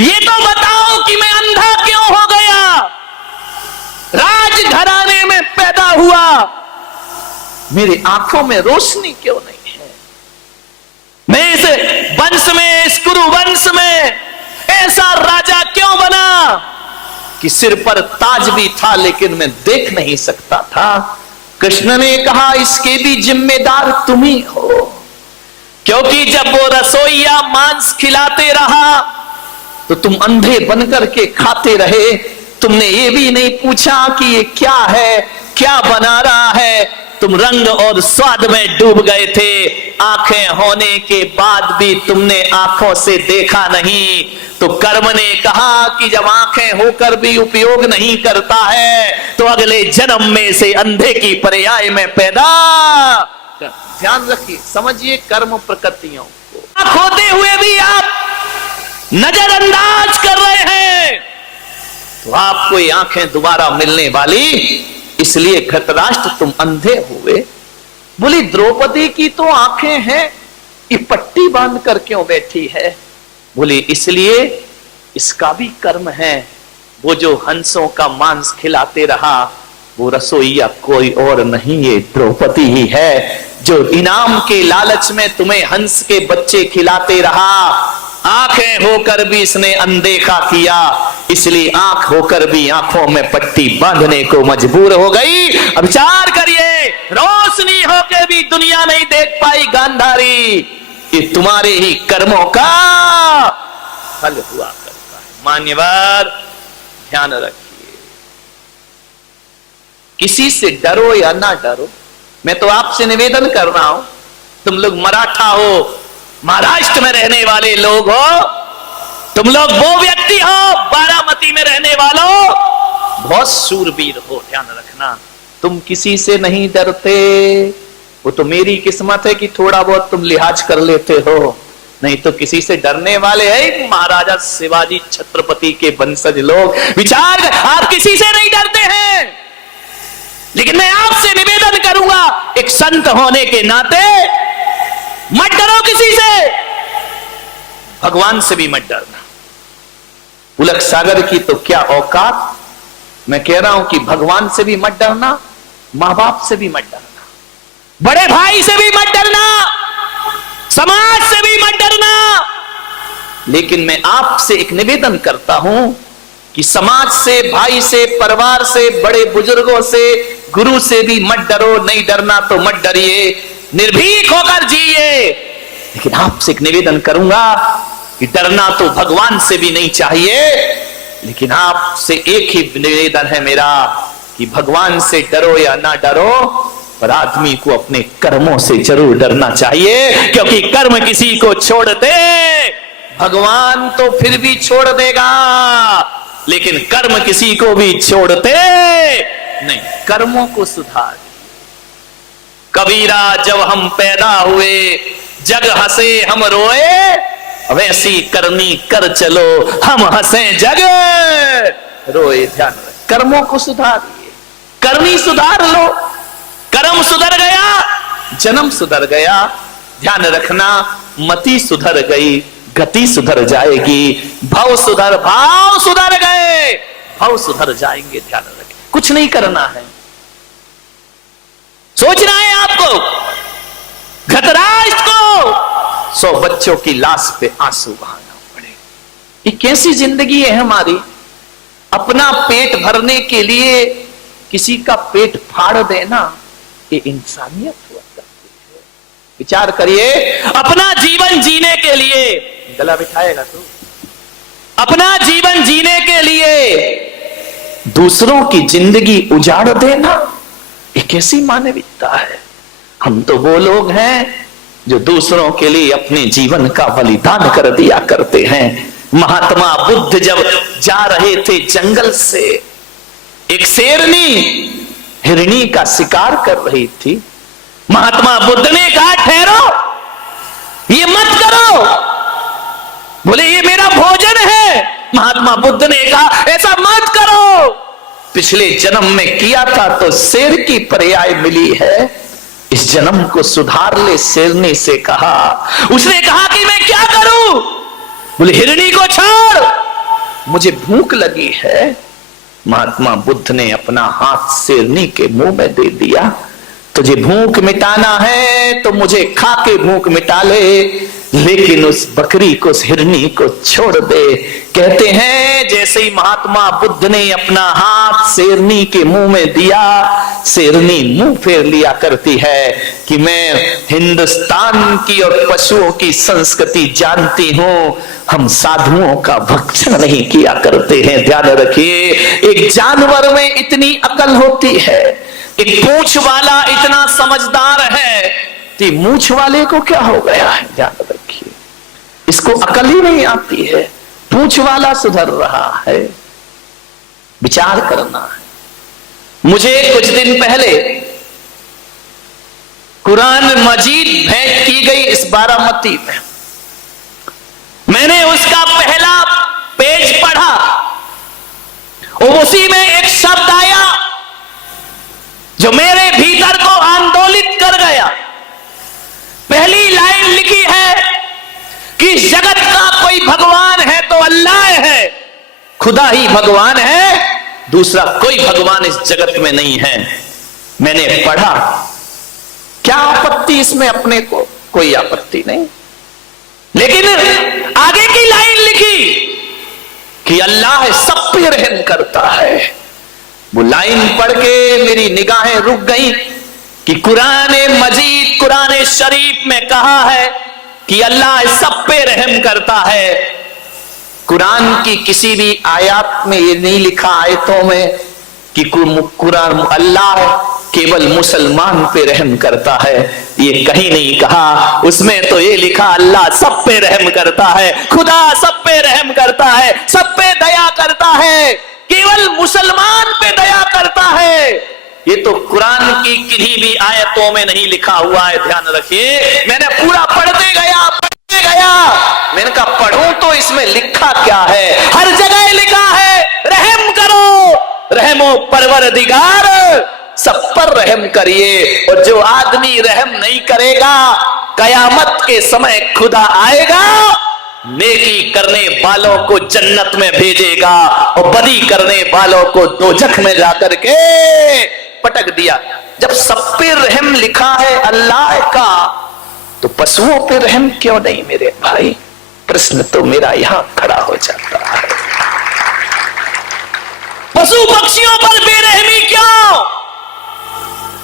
ये तो बताओ कि मैं अंधा क्यों हो गया, राजघराने में पैदा हुआ, मेरी आंखों में रोशनी क्यों नहीं है, मैं इस वंश में, इस कुरु वंश में ऐसा राजा क्यों बना कि सिर पर ताज भी था लेकिन मैं देख नहीं सकता था। कृष्ण ने कहा इसके भी जिम्मेदार तुम ही हो, क्योंकि जब वो रसोइया मांस खिलाते रहा तो तुम अंधे बनकर के खाते रहे, तुमने ये भी नहीं पूछा कि ये क्या है, क्या बना रहा है, तुम रंग और स्वाद में डूब गए थे। आंखें होने के बाद भी तुमने आंखों से देखा नहीं, तो कर्म ने कहा कि जब आंखें होकर भी उपयोग नहीं करता है तो अगले जन्म में से अंधे की पर्याय में पैदा। ध्यान रखिए, समझिए कर्म प्रकृतियों को। आंख होते हुए भी आप नजरअंदाज कर रहे हैं तो आपको ये आंखें दोबारा मिलने वाली, इसलिए धृतराष्ट्र तुम अंधे हुए। बोली द्रौपदी की तो आंखें हैं, ये पट्टी बांध कर क्यों बैठी है? बोली इसलिए इसका भी कर्म है, वो जो हंसों का मांस खिलाते रहा वो रसोइया कोई और नहीं, ये द्रौपदी ही है, जो इनाम के लालच में तुम्हें हंस के बच्चे खिलाते रहा। आंखें होकर भी इसने अनदेखा किया, इसलिए आंख होकर भी आंखों में पट्टी बांधने को मजबूर हो गई। अब विचार करिए, रोशनी होकर भी दुनिया नहीं देख पाई गांधारी, ये तुम्हारे ही कर्मों का फल हुआ करता है। मान्यवर ध्यान रखिए, किसी से डरो या ना डरो, मैं तो आपसे निवेदन कर रहा हूं, तुम लोग मराठा हो, महाराष्ट्र में रहने वाले लोग हो, तुम लोग वो व्यक्ति हो बारामती में रहने वालों, बहुत शूरवीर हो, ध्यान रखना, तुम किसी से नहीं डरते। वो तो मेरी किस्मत है कि थोड़ा बहुत तुम लिहाज कर लेते हो, नहीं तो किसी से डरने वाले हैं महाराजा शिवाजी छत्रपति के वंशज लोग। विचार, आप किसी से नहीं डरते हैं, लेकिन मैं आपसे निवेदन करूंगा एक संत होने के नाते मत डरो किसी से, भगवान से भी मत डरना। पुलक सागर की तो क्या औकात, मैं कह रहा हूं कि भगवान से भी मत डरना, मां बाप से भी मत डरना, बड़े भाई से भी मत डरना, समाज से भी मत डरना। लेकिन मैं आपसे एक निवेदन करता हूं कि समाज से, भाई से, परिवार से, बड़े बुजुर्गों से, गुरु से भी मत डरो। नहीं डरना तो मत डरिए, निर्भीक होकर जिए। लेकिन आपसे एक निवेदन करूंगा कि डरना तो भगवान से भी नहीं चाहिए, लेकिन आपसे एक ही निवेदन है मेरा कि भगवान से डरो या ना डरो, पर आदमी को अपने कर्मों से जरूर डरना चाहिए, क्योंकि कर्म किसी को छोड़ दे भगवान तो फिर भी छोड़ देगा, लेकिन कर्म किसी को भी छोड़ते नहीं। कर्मों को सुधार। कबीरा जब हम पैदा हुए जग हंसे हम रोए, वैसी करनी कर चलो हम हंसे जग रोए। ध्यान रख, कर्मों को सुधारिए, करनी सुधार लो, कर्म सुधर गया जन्म सुधर गया। ध्यान रखना, मति सुधर गई गति सुधर जाएगी, भाव सुधर गए भाव सुधर जाएंगे। ध्यान रखें, कुछ नहीं करना है, सोचना है आपको धृतराष्ट्र को 100 बच्चों की लाश पे आंसू बहाना पड़े। ये कैसी जिंदगी है हमारी? अपना पेट भरने के लिए किसी का पेट फाड़ देना, ये इंसानियत हुआ करती है। विचार करिए, अपना जीवन जीने के लिए, गला बिठाएगा तो, अपना जीवन जीने के लिए दूसरों की जिंदगी उजाड़ देना, ये कैसी मानविकता है? हम तो वो लोग हैं जो दूसरों के लिए अपने जीवन का बलिदान कर दिया करते हैं। महात्मा बुद्ध जब जा रहे थे जंगल से, एक शेरनी हिरनी का शिकार कर रही थी। महात्मा बुद्ध ने कहा ठहरो, ये मत करो। बोले ये मेरा भोजन है। महात्मा बुद्ध ने कहा ऐसा मत करो, पिछले जन्म में किया था तो शेर की पर्याय मिली है, इस जन्म को सुधार ले। शेरनी से कहा, उसने कहा कि मैं क्या करूं? बोले हिरनी को छोड़, मुझे भूख लगी है। महात्मा बुद्ध ने अपना हाथ शेरनी के मुंह में दे दिया। तुझे भूख मिटाना है तो मुझे खा के भूख मिटा ले, लेकिन उस बकरी को, उस हिरनी को छोड़ दे। कहते हैं जैसे ही महात्मा बुद्ध ने अपना हाथ शेरनी के मुंह में दिया, शेरनी मुंह फेर लिया करती है कि मैं हिंदुस्तान की और पशुओं की संस्कृति जानती हूं, हम साधुओं का भक्षण नहीं किया करते हैं। ध्यान रखिए, एक जानवर में इतनी अकल होती है, एक पूंछ वाला इतना समझदार है, तो मूंछ वाले को क्या हो गया है? ध्यान रखिए, इसको अकल ही नहीं आती है। पूंछ वाला सुधर रहा है, विचार करना है। मुझे कुछ दिन पहले कुरान मजीद भेंट की गई इस बारामती में। मैंने उसका पहला पेज पढ़ा और उसी में एक शब्द आया जो मेरे भीतर को आंदोलित कर गया। पहली लाइन लिखी है कि जगत का कोई भगवान है तो अल्लाह है, खुदा ही भगवान है, दूसरा कोई भगवान इस जगत में नहीं है। मैंने पढ़ा, क्या आपत्ति इसमें? अपने को कोई आपत्ति नहीं, लेकिन आगे की लाइन लिखी कि अल्लाह सब पे रहम करता है। वो लाइन पढ़ के मेरी निगाहें रुक गई कि कुरान मजीद, कुरान शरीफ में कहा है कि अल्लाह सब पे रहम करता है। कुरान की किसी भी आयत में ये नहीं लिखा, आयतों में, कि कुरान अल्लाह केवल मुसलमान पे रहम करता है, ये कहीं नहीं कहा। उसमें तो ये लिखा अल्लाह सब पे रहम करता है, खुदा सब पे रहम करता है, सब पे दया करता है, केवल मुसलमान पे दया करता है। ये तो कुरान की किन्हीं भी आयतों में नहीं लिखा हुआ है। ध्यान रखिए, मैंने पूरा पढ़ते गया। मैंने कहा पढ़ूं तो इसमें लिखा क्या है? हर जगह लिखा है रहम करो, रहमो परवरदिगार, सब पर रहम करिए। और जो आदमी रहम नहीं करेगा, कयामत के समय खुदा आएगा, नेकी करने वालों को जन्नत में भेजेगा और बदी करने वालों को दोजख में जाकर के पटक दिया। जब सब पे रहम लिखा है अल्लाह का, तो पशुओं पे रहम क्यों नहीं मेरे भाई? प्रश्न तो मेरा यहां खड़ा हो जाता है। पशु पक्षियों पर बेरहमी क्यों?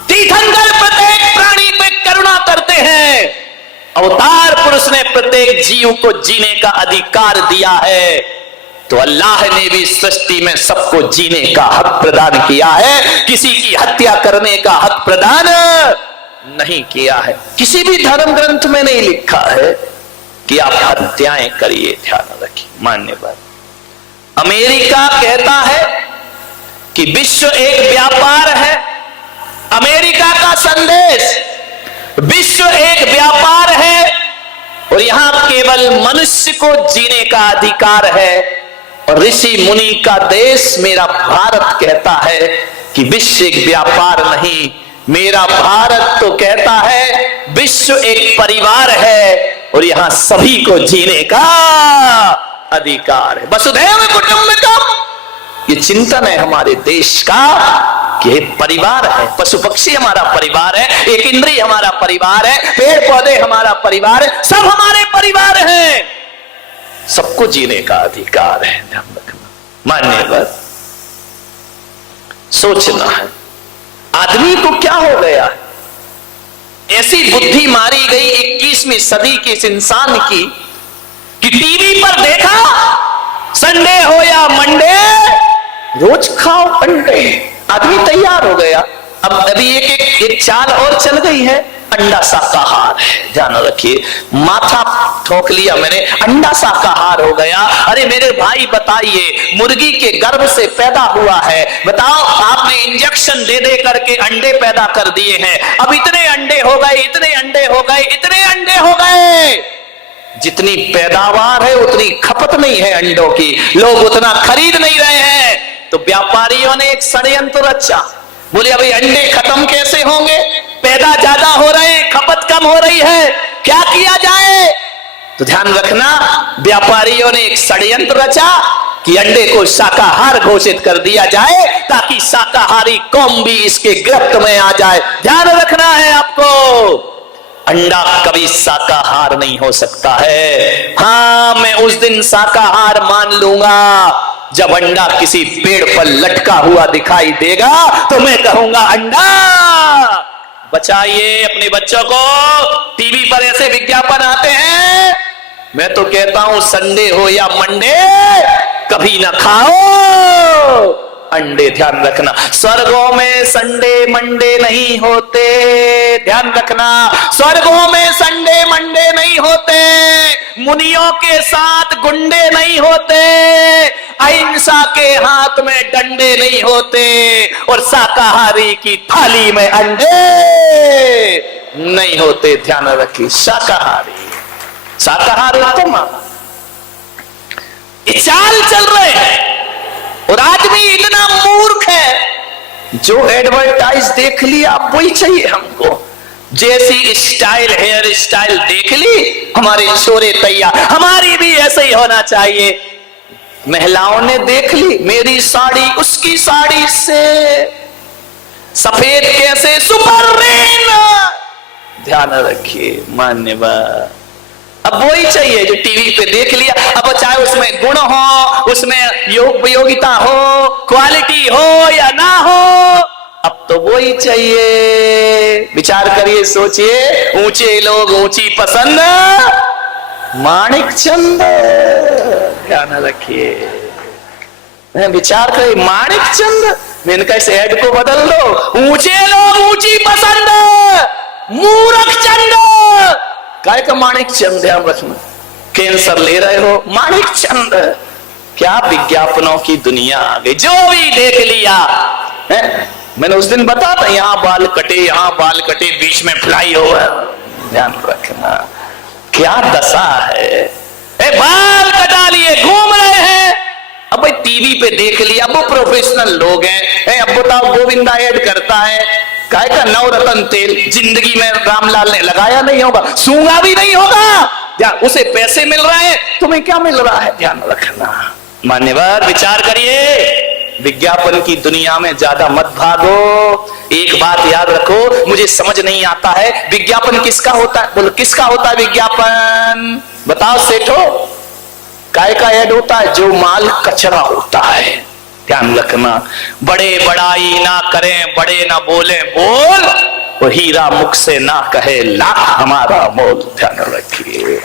तीर्थंकर प्रत्येक प्राणी पे करुणा करते हैं। अवतार पुरुष ने प्रत्येक जीव को जीने का अधिकार दिया है, तो अल्लाह ने भी सृष्टि में सबको जीने का हक प्रदान किया है। किसी की हत्या करने का हक प्रदान नहीं किया है। किसी भी धर्म ग्रंथ में नहीं लिखा है कि आप हत्याएं करिए। ध्यान रखिए, मान्यवर। अमेरिका कहता है कि विश्व एक व्यापार है। अमेरिका का संदेश, विश्व एक व्यापार है और यहां केवल मनुष्य को जीने का अधिकार है। और ऋषि मुनि का देश मेरा भारत कहता है कि विश्व एक व्यापार नहीं, मेरा भारत तो कहता है विश्व एक परिवार है और यहां सभी को जीने का अधिकार है। वसुधैव कुटुंबकम, ये चिंतन है हमारे देश का कि परिवार है, पशु पक्षी हमारा परिवार है, एक इंद्रिय हमारा परिवार है, पेड़ पौधे हमारा परिवार है, सब हमारे परिवार हैं, सबको जीने का अधिकार है। ध्यान रखना, मान्यवर। सोचना है आदमी को क्या हो गया, ऐसी बुद्धि मारी गई 21वीं सदी के इस इंसान की कि टीवी पर देखा संडे हो या मंडे रोज खाओ अंडे। आदमी तैयार हो गया। अब अभी एक चाल और चल गई है, अंडा शाकाहार है। ध्यान रखिए, माथा ठोक लिया मैंने, अंडा शाकाहार हो गया। अरे मेरे भाई बताइए, मुर्गी के गर्भ से पैदा हुआ है, बताओ आपने इंजेक्शन दे दे करके अंडे पैदा कर दिए हैं। अब इतने अंडे हो गए, इतने अंडे हो गए, इतने अंडे हो गए। जितनी पैदावार है उतनी खपत नहीं है अंडों की, लोग उतना खरीद नहीं रहे हैं। तो व्यापारियों ने एक षड्यंत्र रचा। बोले अभी अंडे खत्म कैसे होंगे, पैदा ज्यादा हो रहे हैं, खपत कम हो रही है, क्या किया जाए? तो ध्यान रखना, व्यापारियों ने एक षड्यंत्र रचा कि अंडे को शाकाहार घोषित कर दिया जाए ताकि शाकाहारी कौम भी इसके गिरफ्त में आ जाए। ध्यान रखना है आपको, अंडा कभी शाकाहार नहीं हो सकता है। हां, मैं उस दिन शाकाहार मान लूंगा जब अंडा किसी पेड़ पर लटका हुआ दिखाई देगा, तो मैं कहूंगा अंडा बचाइए अपने बच्चों को। टीवी पर ऐसे विज्ञापन आते हैं, मैं तो कहता हूं संडे हो या मंडे कभी ना खाओ अंडे। ध्यान रखना, स्वर्गों में संडे मंडे नहीं होते। ध्यान रखना, स्वर्गों में संडे मंडे नहीं होते। मुनियों के साथ गुंडे नहीं होते। अहिंसा के हाथ में डंडे नहीं होते। और शाकाहारी की थाली में अंडे नहीं होते। ध्यान रखिए, शाकाहारी उत्तम चाल चल रहे हैं। और आदमी इतना मूर्ख है, जो एडवर्टाइज देख लिया वही चाहिए हमको। जैसी स्टाइल, हेयर स्टाइल देख ली, हमारे छोरे तैयार, हमारी भी ऐसे ही होना चाहिए। महिलाओं ने देख ली, मेरी साड़ी उसकी साड़ी से सफेद कैसे, सुपर रेन। ध्यान रखिए मान्यवर, अब वही चाहिए जो टीवी पे देख लिया। अब चाहे उसमें गुण हो, उसमें योग्यता हो, क्वालिटी हो या ना हो, अब तो वही चाहिए। विचार करिए, सोचिए, ऊंचे लोग ऊंची पसंद, माणिक चंद। ध्यान रखिए, विचार करिए, माणिक चंद। मैंने कहा इस ऐड को बदल दो, ऊंचे लोग ऊंची पसंद, मूर्ख चंद। काय का माणिक चंद? ध्यान रखना, कैंसर ले रहे हो, माणिक चंद। क्या विज्ञापनों की दुनिया आ गई, जो भी देख लिया है। मैंने उस दिन बता था, यहां बाल कटे, यहां बाल कटे, बीच में फ्लाई ओवर। ध्यान रखना, क्या दशा है। बाल कटा लिए घूम रहे हैं। अब भाई टीवी पे देख लिया, वो प्रोफेशनल लोग हैं। अब बताओ, गोविंदा ऐड करता है, काय का नवरत्न तेल, जिंदगी में रामलाल ने लगाया नहीं होगा, सूंघा भी नहीं होगा, उसे पैसे मिल रहे हैं, तुम्हें क्या मिल रहा है? ध्यान रखना मान्यवर, विचार करिए, विज्ञापन की दुनिया में ज्यादा मत भागो। एक बात याद रखो, मुझे समझ नहीं आता है विज्ञापन किसका होता है। बोलो किसका होता है विज्ञापन? बताओ सेठो, काय का ऐड होता है? जो माल कचरा होता है। ध्यान रखना, बड़े बड़ाई ना करें, बड़े ना बोले बोल, वो हीरा मुख से ना कहे लाख हमारा मोल। ध्यान रखिए।